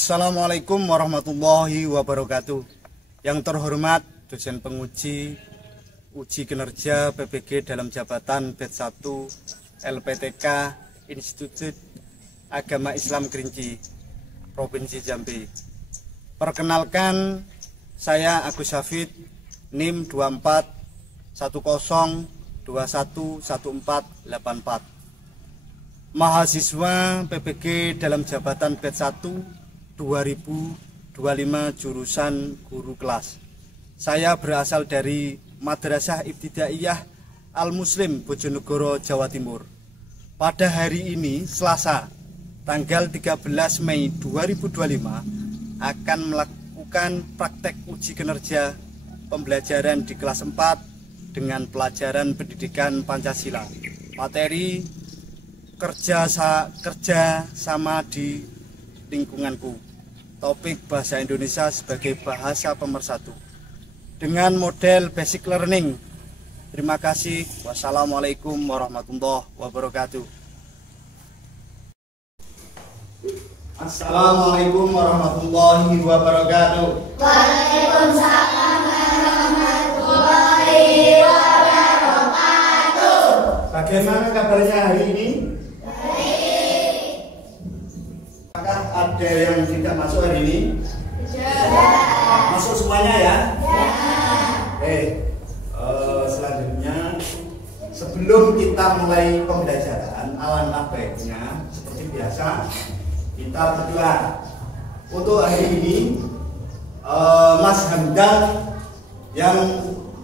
Assalamualaikum warahmatullahi wabarakatuh. Yang terhormat dosen penguji uji kinerja PPG dalam jabatan batch 1 LPTK Institut Agama Islam Kerinci, Provinsi Jambi. Perkenalkan, saya Agus Hafid, NIM 24 111484. Mahasiswa PPG dalam jabatan batch 1 2025 jurusan guru kelas. Saya berasal dari Madrasah Ibtidaiyah Al-Muslim Bojonegoro, Jawa Timur. Pada hari ini, Selasa, tanggal 13 Mei 2025, akan melakukan praktek uji kinerja pembelajaran di kelas 4 dengan pelajaran pendidikan Pancasila. Materi kerja sama di lingkunganku. Topik bahasa Indonesia sebagai bahasa pemersatu dengan model basic learning. Terima kasih. Wassalamualaikum warahmatullahi wabarakatuh. Assalamualaikum warahmatullahi wabarakatuh. Waalaikumsalam warahmatullahi wabarakatuh. Bagaimana kabarnya hari ini? Apakah ada yang tidak masuk hari ini? Ya. Masuk semuanya ya? Ya. Selanjutnya, sebelum kita mulai pembelajaran, alangkah baiknya seperti biasa kita berdoa. Untuk hari ini, Mas Hamdan yang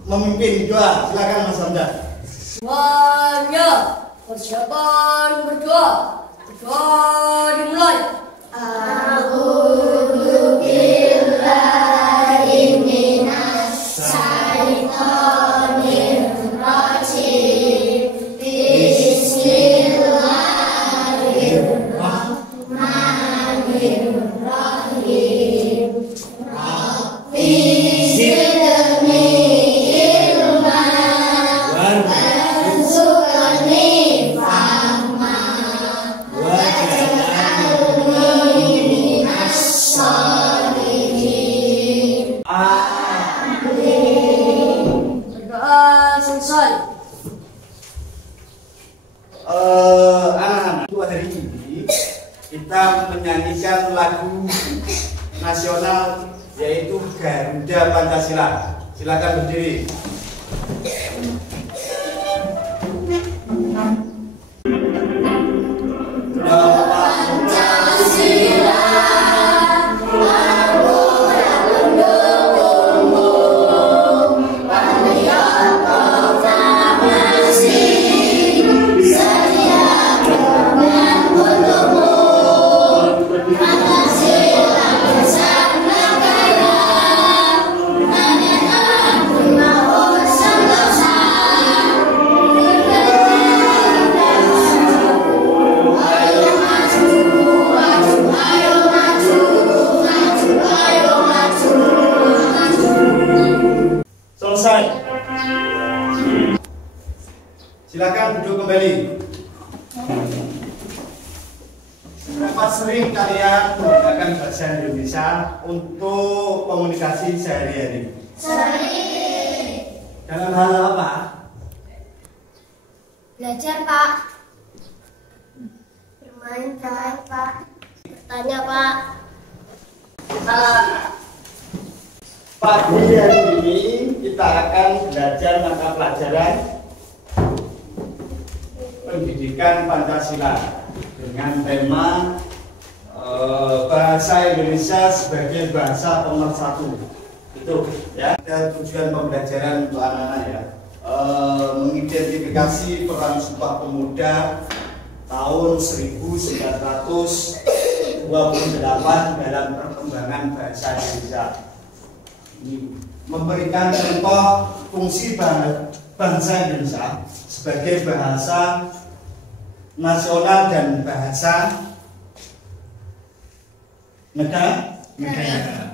memimpin doa. Silakan Mas Hamdan. Semuanya persiapan berdoa. Berdoa dimulai. A'udzu billahi minas syaitonir rajim. Bismillahirrahmanirrahim. Rabbi zidni ilman warzuqni fahma waj'alni minas sholihin. Amin. Berdoa selesai. Anak-anak, untuk hari ini kita menyanyikan lagu nasional yaitu Garuda Pancasila. Silakan berdiri. Selesai. Silakan duduk kembali. Berapa sering kalian menggunakan bahasa Indonesia untuk komunikasi sehari-hari? Sering. Dalam hal apa? Belajar, Pak. Bermain, Pak. Bertanya, Pak. Pagi hari ini kita akan belajar mata pelajaran pendidikan Pancasila dengan tema bahasa Indonesia sebagai bahasa pemersatu. Itu ya. Dan tujuan pembelajaran untuk anak-anak ya, mengidentifikasi peran Sumpah Pemuda tahun 1928 dalam perkembangan bahasa Indonesia. Memberikan contoh fungsi bangsa Indonesia sebagai bahasa nasional dan bahasa negara,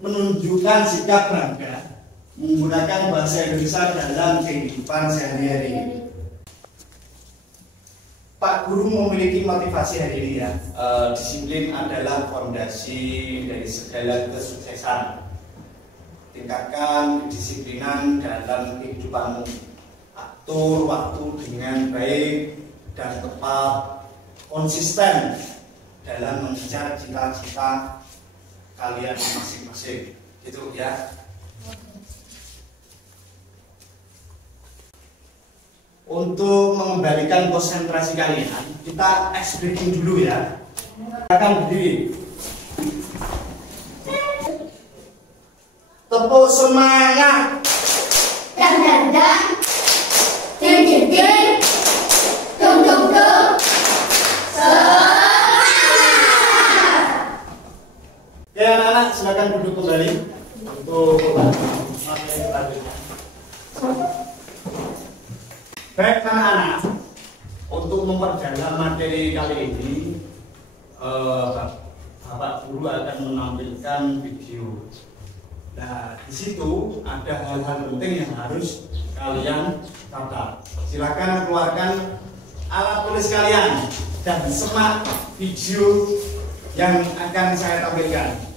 menunjukkan sikap bangga menggunakan bahasa Indonesia dalam kehidupan sehari-hari. Pak Guru memiliki motivasi hari ini ya. Disiplin adalah fondasi dari segala kesuksesan. Tingkatkan kedisiplinan dalam kehidupanmu. Atur waktu dengan baik dan tepat, konsisten dalam mengejar cita-cita kalian masing-masing. Gitu ya. Untuk mengembalikan konsentrasi kalian, kita ice breaking dulu ya. Akan berdiri. Tepuk semangat. Dan dan dan. Din din din. Dum dum dum. Semangat. Ya anak-anak, silakan duduk kembali untuk materi selanjutnya. Baik anak-anak, untuk memperdalam materi kali ini, Bapak Guru akan menampilkan video. Nah, di situ ada hal-hal penting yang harus kalian catat. Silakan keluarkan alat tulis kalian dan simak video yang akan saya tampilkan.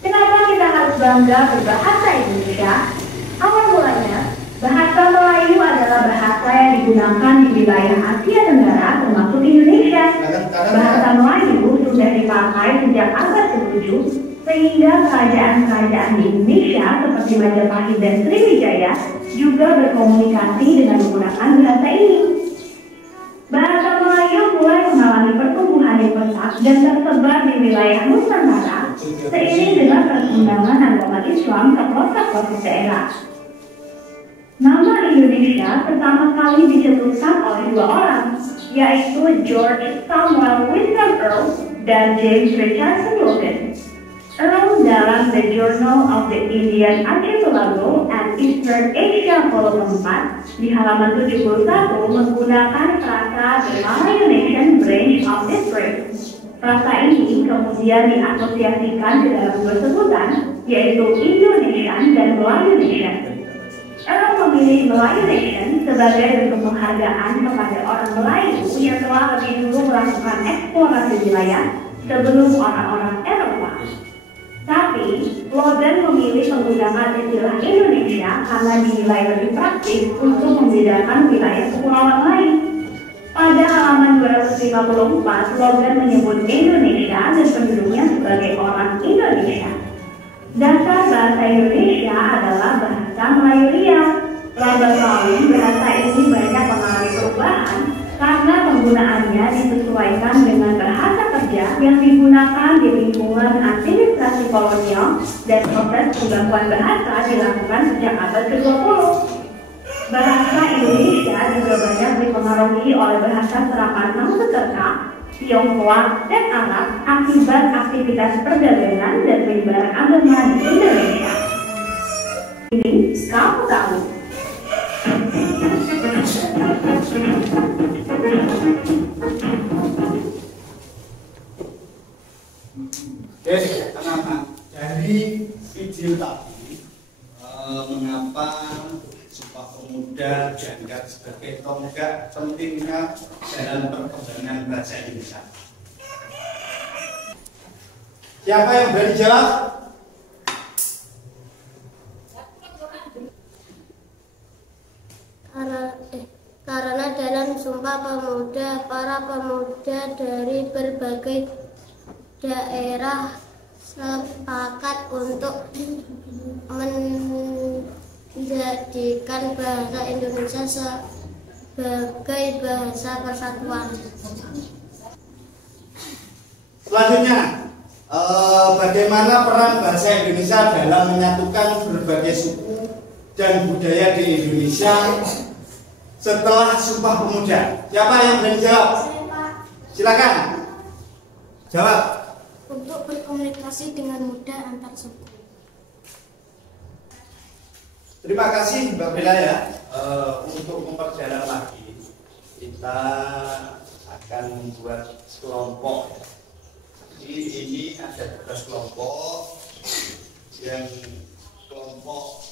Kenapa kita harus bangga berbahasa Indonesia? Awal mulanya, bahasa Melayu adalah bahasa yang digunakan di wilayah Asia Tenggara termasuk Indonesia. Bahasa Melayu sudah dipakai sejak abad ke-7, sehingga kerajaan-kerajaan di Indonesia seperti Majapahit dan Sriwijaya juga berkomunikasi dengan menggunakan bahasa ini. Bahasa Melayu mulai mengalami pertumbuhan yang pesat dan tersebar di wilayah Nusantara seiring dengan perkembangan agama Islam ke pelosok-pelosok daerah. Nama Indonesia pertama kali dicetuskan oleh dua orang, yaitu George Samuel Winthrop Earl dan James Richardson Logan. Earl dalam The Journal of the Indian Archipelago and Eastern Asia volume 4 di halaman 71 menggunakan frasa The Malayunation Branch of Israel. Frasa ini kemudian diasosiasikan ke dalam dua sebutan, yaitu Indonesian dan Melayunation. Earl memilih Melayunation sebagai bentuk penghargaan kepada orang Melayu yang telah lebih dulu melakukan eksplorasi wilayah sebelum orang-orang Eropa. Tapi, Logan memilih menggunakan istilah Indonesia karena dinilai lebih praktis untuk membedakan wilayah kepulauan lain. Pada halaman 254, Logan menyebut Indonesia dan penduduknya sebagai orang Indonesia. Dasar bahasa Indonesia adalah bahasa Melayu Ria. Lambat laun, bahasa ini banyak mengalami perubahan karena penggunaannya disesuaikan dengan bahasa kerja yang digunakan di lingkungan administrasi kolonial dan proses penggabungan bahasa dilakukan sejak abad ke-20. Bahasa Indonesia juga banyak dipengaruhi oleh bahasa serapan Sangsekerta, Tionghoa, dan Arab akibat aktivitas perdagangan dan penyebaran agama di Indonesia. Ini kamu tahu. Oke, anak-anak, dari video tadi, mengapa Sumpah Pemuda dianggap sebagai tonggak pentingnya dalam perkembangan bahasa Indonesia? Siapa yang berani jawab? Karena dalam Sumpah Pemuda, para pemuda dari berbagai daerah sepakat untuk menjadikan bahasa Indonesia sebagai bahasa persatuan. Selanjutnya, bagaimana peran bahasa Indonesia dalam menyatukan berbagai suku dan budaya di Indonesia setelah Sumpah Pemuda? Siapa yang berani jawab? Saya, Pak. Silakan jawab. Untuk berkomunikasi dengan mudah antar suku. Terima kasih Mbak Bella ya, untuk memperdalam lagi. kita akan membuat kelompok. Ini ada tugas kelompok yang kelompok.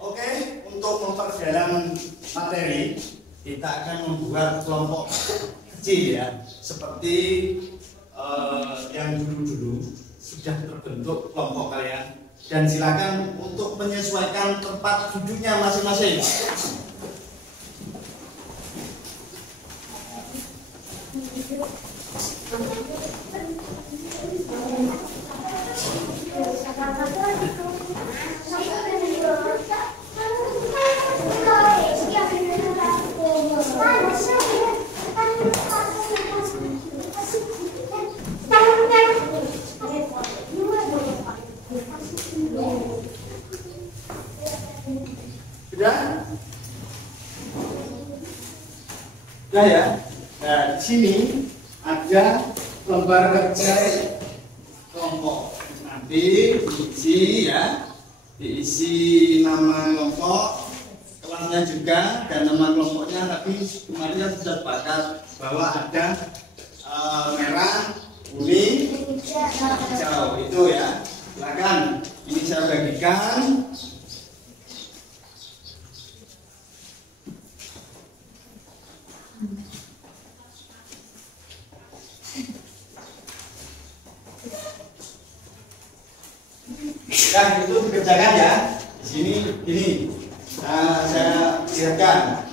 Oke, untuk memperdalam materi kita akan membuat kelompok kecil ya, seperti yang dulu sudah terbentuk kelompok kalian, dan silakan untuk menyesuaikan tempat duduknya masing-masing. Sudah ya. Nah, di sini ada lembar kerja kelompok. Nanti diisi ya, diisi nama kelompok, kelasnya juga, dan nama kelompoknya. Tapi kemarin sudah sepakat bahwa ada merah, kuning, hijau itu ya. Silakan. Ini saya bagikan. Nah, itu dikerjakan ya. Di sini ini. Nah, saya lihatkan.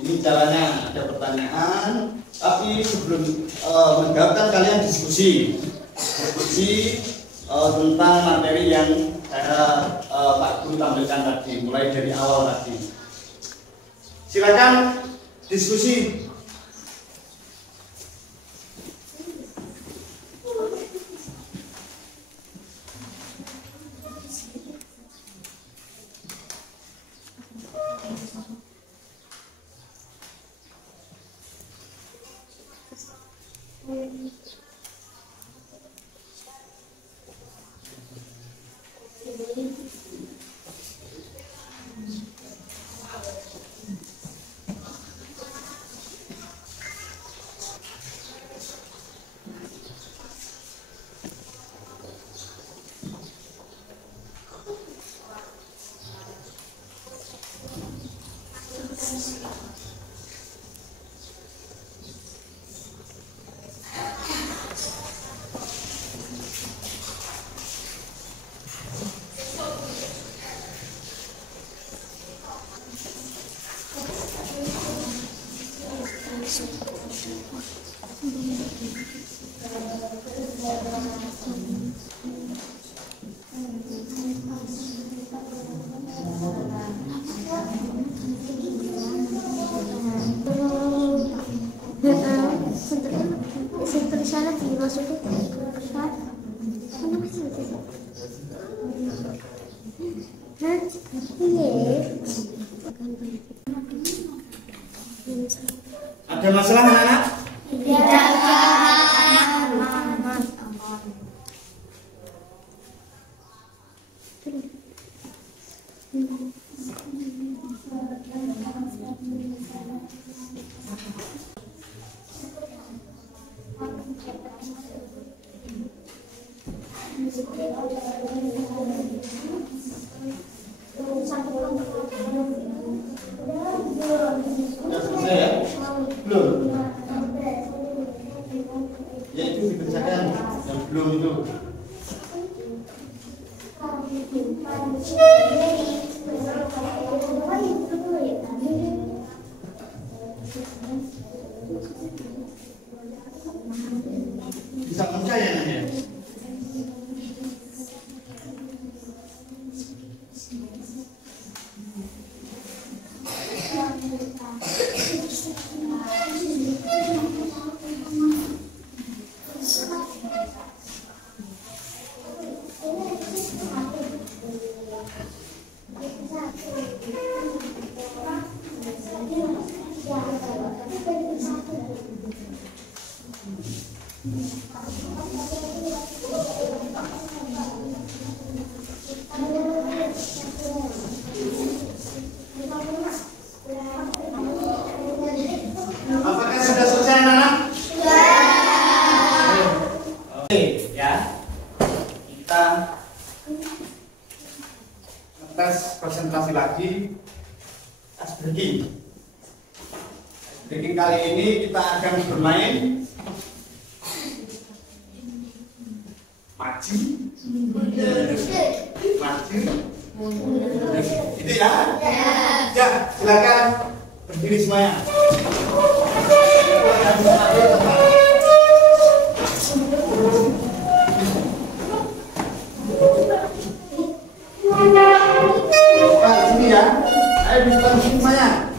Ini caranya, ada pertanyaan. Tapi sebelum menjawabkan kalian diskusi tentang materi yang saya Pak Guru tampilkan tadi, mulai dari awal tadi. Silakan diskusi. Tulisannya dimasukin ke Ada masalah anak-anak? Tidak. Belum. Ya itu dikerjakan yang belum itu. Bisa percaya ya? tes konsentrasi lagi. Ice breaking. Ice breaking kali ini kita akan bermain maju, itu ya? Ya, silakan berdiri semuanya. Sini ya, ayo di depan semuanya,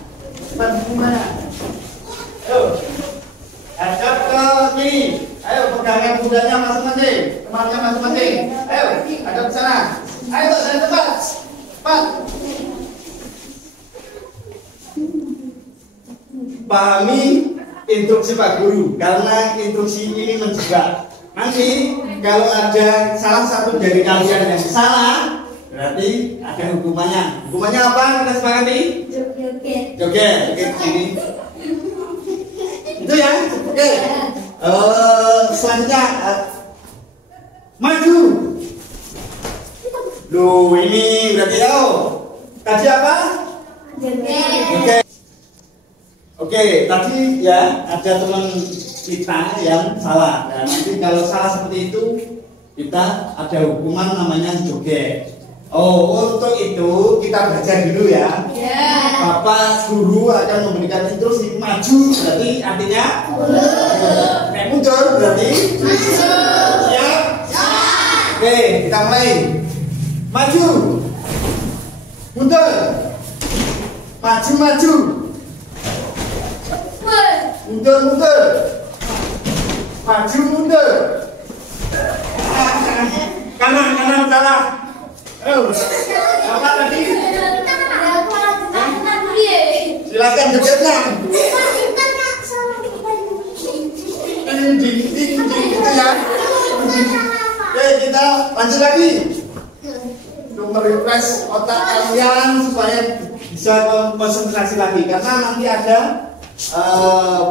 Ayo, hadap ke kiri. Ayo pegangan kudanya masing-masing, temannya masing-masing. Ayo, hadap ke sana. Ayo dari tempat, cepat. Pahami instruksi Pak Guru, karena instruksi ini menjebak. Nanti kalau ada salah satu dari kalian yang salah, berarti ada hukumannya. Hukumannya apa? Kita sepakati? Joget sini. Itu ya? Oke. Selanjutnya maju. Loh, ini berarti tahu. Tadi apa? Oke, tadi ya ada teman kita yang salah. Dan nanti kalau salah seperti itu kita ada hukuman namanya joget. Oh, untuk itu kita belajar dulu ya. Bapak guru akan memberikan instruksi maju, berarti artinya mundur berarti siap. Oke, kita mulai. Maju, mundur, maju, mundur, maju, mundur. Kanan salah. Apa tadi? Silakan jogetnya. Ding gitu ya. Oke, kita lanjut lagi. Untuk merefresh otak kalian supaya bisa konsentrasi lagi, karena nanti ada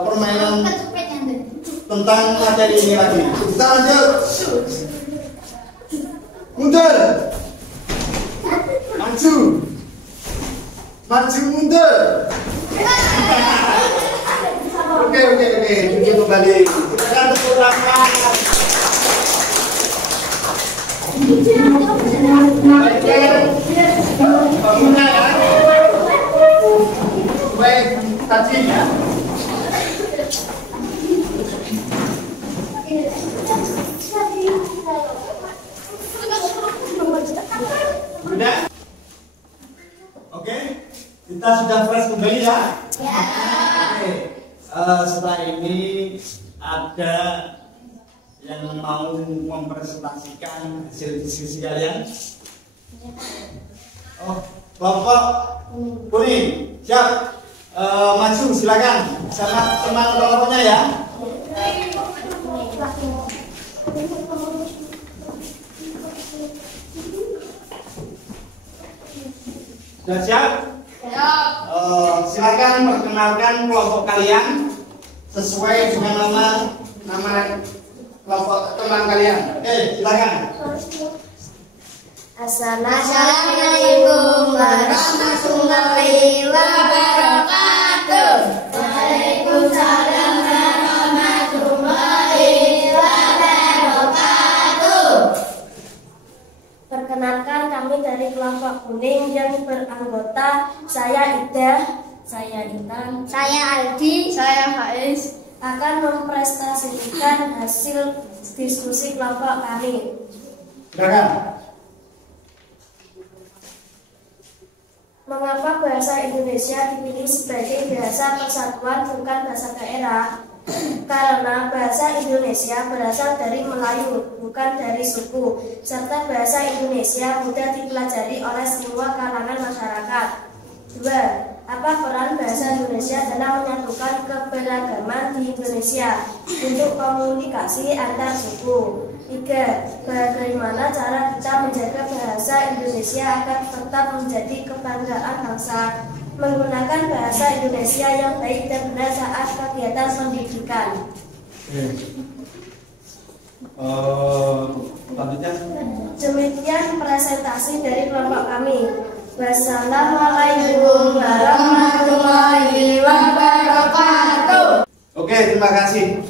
permainan tentang materi ini lagi. Kita lanjut. Mundur, maju, mundur. Oke, duduk kembali. Kita tepuk tangan. Bangunnya ya. Baik, tadi ya. Sudah? Oke, kita sudah fresh kembali ya. Oke, setelah ini ada yang mau mempresentasikan hasil diskusi kalian. Oh, kelompok kuning, siap. Maju, silakan sama teman kelompoknya ya. Sudah siap? Silakan perkenalkan kelompok kalian sesuai dengan nama kelompok teman kalian. Oke, silakan. Assalamualaikum warahmatullahi wabarakatuh. Waalaikumsalam warahmatullahi wabarakatuh. Perkenalkan, kami dari kelompok kuning yang beranggota saya Ida, saya Intan, Saya Aldi, Saya Faiz. akan mempresentasikan hasil diskusi kelompok kami. Silakan. Mengapa bahasa Indonesia dipilih sebagai bahasa persatuan bukan bahasa daerah? Karena bahasa Indonesia berasal dari Melayu, bukan dari suku, serta bahasa Indonesia mudah dipelajari oleh semua kalangan masyarakat. 2. Apa peran bahasa Indonesia dalam menyatukan keberagaman di Indonesia untuk komunikasi antar suku? 3. Bagaimana cara kita menjaga bahasa Indonesia agar tetap menjadi kebanggaan bangsa? Menggunakan bahasa Indonesia yang baik dan benar saat kegiatan pendidikan. Selanjutnya. Demikian presentasi dari kelompok kami. Wassalamualaikum warahmatullahi wabarakatuh. Oke, terima kasih.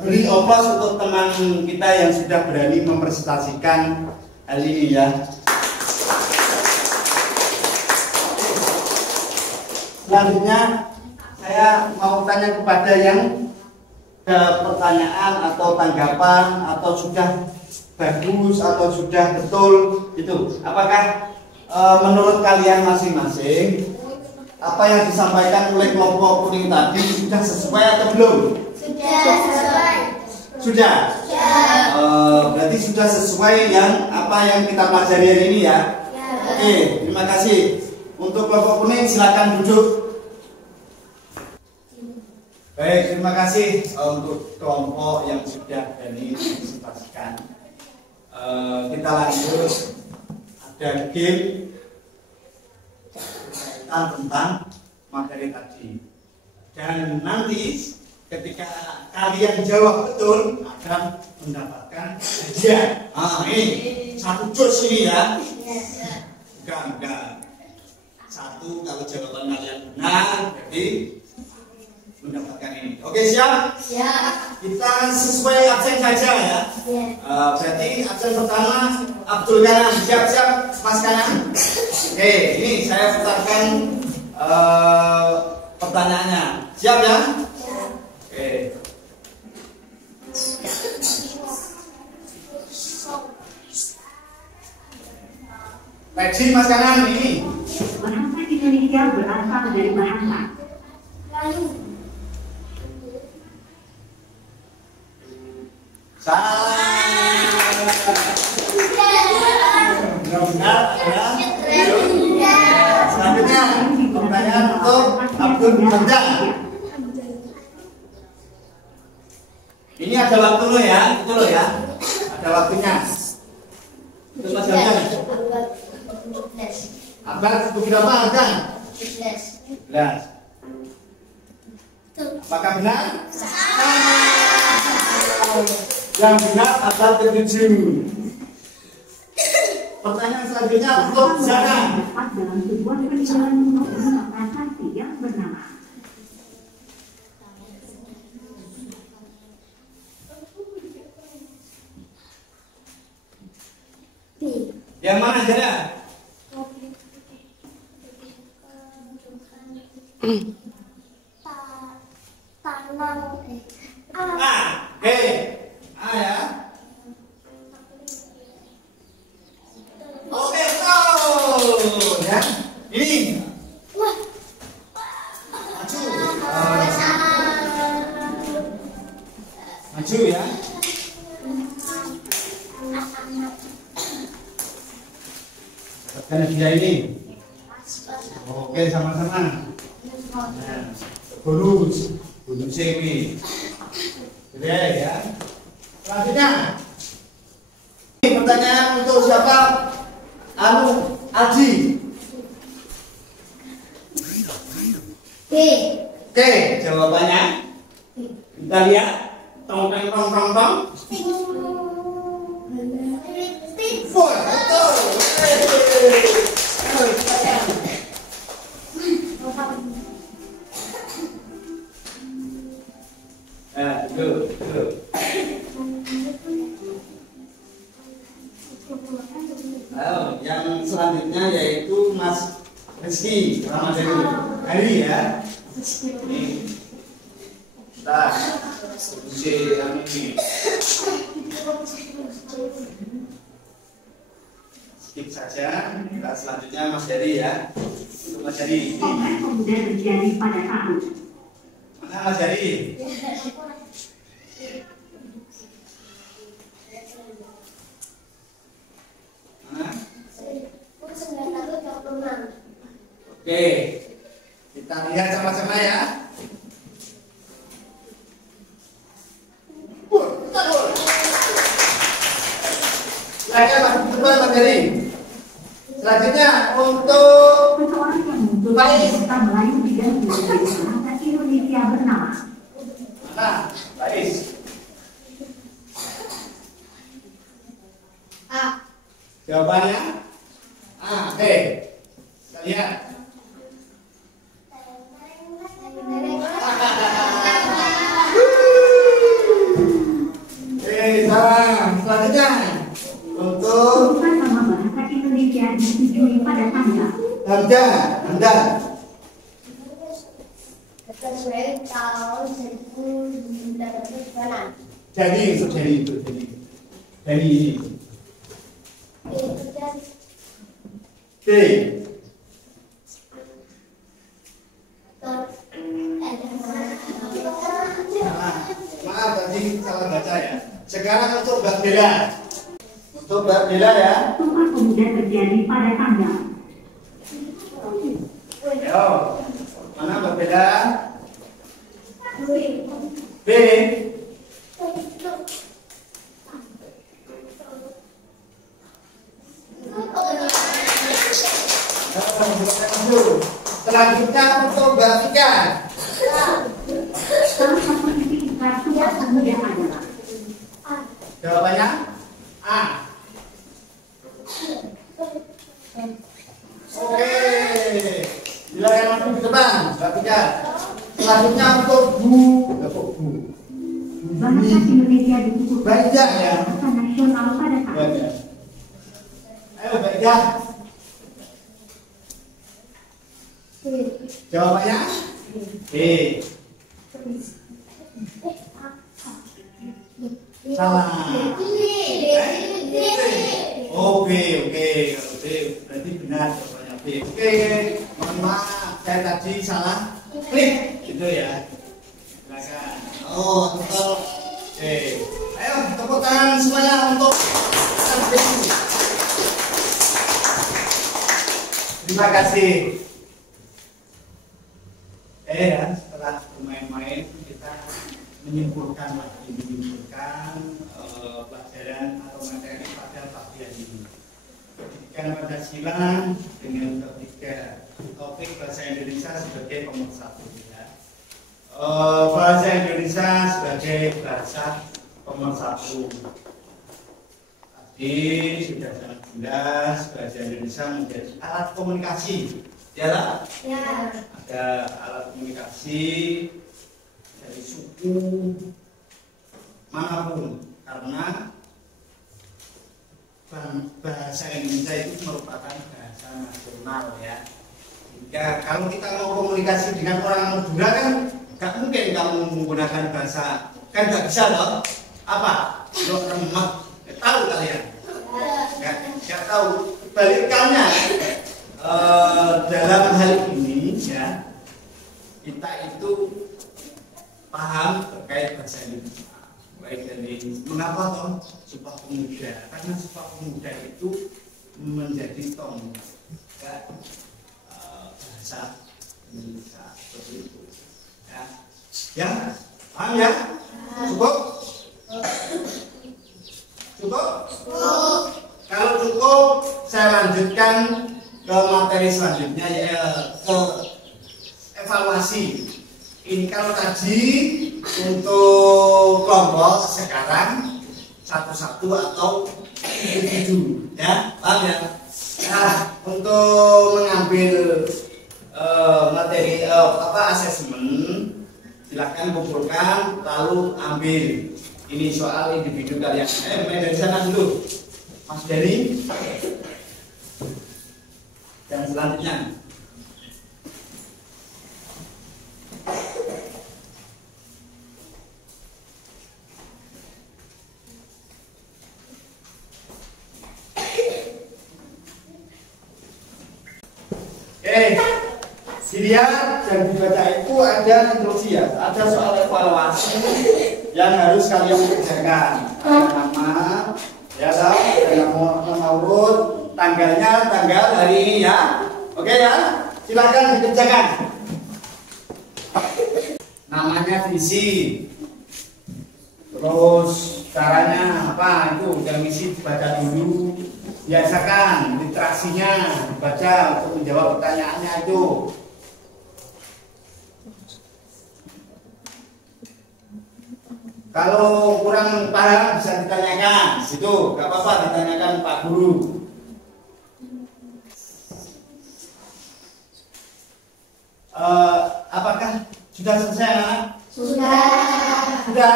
Beri aplaus untuk teman kita yang sudah berani mempresentasikan hari ini ya. Selanjutnya saya mau tanya kepada yang ada pertanyaan atau tanggapan atau sudah bagus atau sudah betul itu. Apakah menurut kalian masing-masing apa yang disampaikan oleh kelompok kuning tadi sudah sesuai atau belum? Sudah. Berarti sudah sesuai yang apa yang kita pelajari hari ini ya. Oke, terima kasih. Untuk kelompok kuning silakan duduk. Baik, terima kasih untuk kelompok yang sudah berani presentasikan. Kita lanjut. Ada game tentang materi tadi. Dan nanti ketika kalian jawab betul akan mendapatkan hadiah. Ini satu jus ini ya. Enggak. Satu kalau jawaban kalian benar berarti mendapatkan ini. Oke, siap? Siap. Kita sesuai absen saja ya. Berarti absen pertama Abdul Kalam. Siap-siap Mas Kalam. Oke, ini saya putarkan pertanyaannya. Siap ya? Oke. Ready Mas Kalam ini. Bahasa Indonesia berasal dari bahasa Salah. Benar. Selanjutnya pertanyaan untuk Abdul Hamzah. Ini ada waktu lo ya, itu lo ya. Ada waktunya. Itu Mas Hamzah. Abad itu berapa Hamzah? 11. Apakah benar? Yang benar abad ke-7. Pertanyaan selanjutnya untuk Zana. dalam sebuah perjalanan undang-undang prasasti yang bernama Yang mana Zana? Ya. Oke, ya. Ini. Maju ya. Dapatkan dia ini. Oke, sama-sama. Bonus sewi. Oke ya. Selanjutnya. Pertanyaan untuk siapa? Aji. Oke, jawabannya kita lihat. Tong. Betul. Dulu. Yang selanjutnya yaitu Mas Rizky Ramadhani Hari ya. Ini kita produksi yang ini. Skip saja. Kita selanjutnya Mas Heri ya. Untuk Mas Heri. Kongres Pemuda terjadi pada tahun. Mana Mas Heri? Oke, kita lihat sama-sama ya. Selanjutnya untuk Seseorang yang muncul dari kota Melayu diganti menjadi bahasa Indonesia bernama Baik. Jawabannya A. Oke. Kita lihat. Salah. Selanjutnya untuk Bukan nama bahasa Indonesia disetujui pada tanggal. Anda. Sesuai tahun 1996. Jadi ini. D. Maaf tadi salah baca ya. Sekarang untuk Mbak Bella. Untuk Mbak Bella ya. Sumpah Pemuda terjadi pada tanggal. Ayo. Mana Mbak Bella? B. Selanjutnya untuk Mbak Tika. Salah satu titik besar Sumpah Pemuda adalah Jawabannya A. Oke. Silakan masuk ke depan, Mbak Tika. Selanjutnya untuk Bu. bahasa Indonesia disebut Banyak ya. bahasa nasional pada tanggal. Ayo Mbak Ika. Jawabannya B. Salah. Oh B, oke. Kalau B berarti benar jawabannya B. Oke, mohon maaf saya tadi salah klik gitu ya. Silakan. Oh, betul. Oke. Ayo tepuk tangan semuanya untuk terima kasih. Ya, setelah bermain-main kita menyimpulkan pelajaran atau materi pada pagi hari ini. Pendidikan Pancasila dengan topik bahasa Indonesia sebagai pemersatu ya. Bahasa Indonesia sebagai bahasa pemersatu. Tadi sudah sangat jelas bahasa Indonesia menjadi alat komunikasi. Ya, Ya. ada alat komunikasi dari suku manapun karena bahasa Indonesia itu merupakan bahasa nasional ya. Jika kalau kita mau komunikasi dengan orang Madura kan nggak mungkin kamu menggunakan bahasa kan nggak bisa loh. Apa? Lo remet? Tahu kalian? Nggak tahu. Kebalikannya. Dalam hal ini ya kita itu paham terkait bahasa Indonesia. Baik dari mengapa toh Sumpah Pemuda? Karena Sumpah Pemuda itu menjadi tonggak bahasa Indonesia seperti itu. Ya, paham ya? Cukup? Cukup? Kalau cukup, saya lanjutkan ke materi selanjutnya ya ke evaluasi. Ini kalau tadi untuk kelompok sekarang satu-satu atau individu ya, paham ya? Nah, untuk mengambil materi asesmen silakan kumpulkan lalu ambil ini soal individu kalian. Main dari sana dulu, Mas Dery. Dan selanjutnya dilihat dan dibaca itu ada instruksi ya, ada soal evaluasi yang harus kalian kerjakan. Nama, ya tahu, nama urut, tanggalnya tanggal hari ini ya. Oke ya, silakan dikerjakan. Namanya visi, terus caranya apa itu yang isi dibaca dulu. Biasakan literasinya dibaca untuk menjawab pertanyaannya itu. Kalau kurang paham bisa ditanyakan, situ, gak apa-apa ditanyakan Pak Guru. Sudah selesai anak? Sudah. Sudah?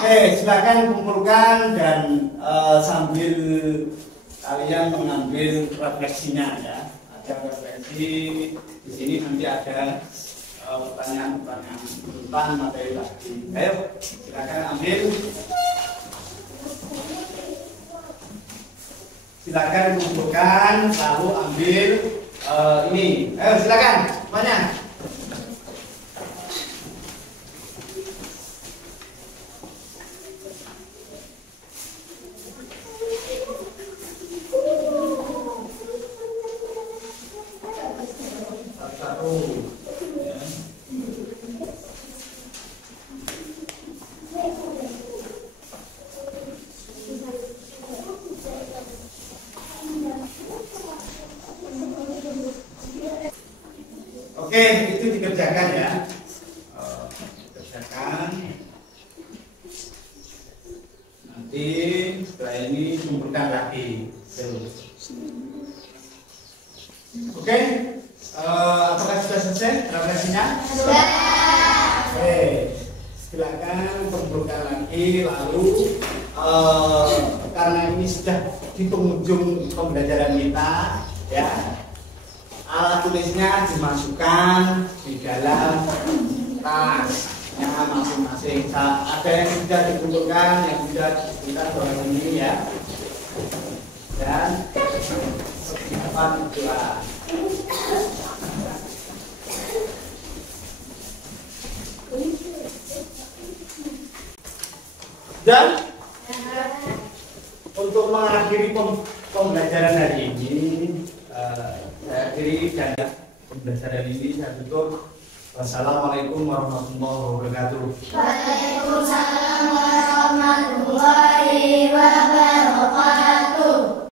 Oke, silakan kumpulkan dan sambil kalian mengambil refleksinya ya. Ada refleksi di sini, nanti ada pertanyaan-pertanyaan tentang materi tadi. Ayo, silakan ambil. Silakan kumpulkan, lalu ambil ini. Ayo, silakan semuanya. Oke, itu dikerjakan ya. Kerjakan. Nanti setelah ini kumpulkan lagi. Oke, apakah sudah selesai refleksinya? Sudah. Oke, silakan kumpulkan lagi. Lalu karena ini sudah di penghujung pembelajaran kita, ya. Alat tulisnya dimasukkan di dalam tasnya masing-masing. Ada yang sudah dikumpulkan, yang sudah kita bawa ini ya. Dan persiapan ujian. Dan untuk mengakhiri pembelajaran hari ini, saya akhiri dan pembelajaran ini saya tutup. Wassalamualaikum warahmatullahi wabarakatuh. Waalaikumsalam warahmatullahi wabarakatuh.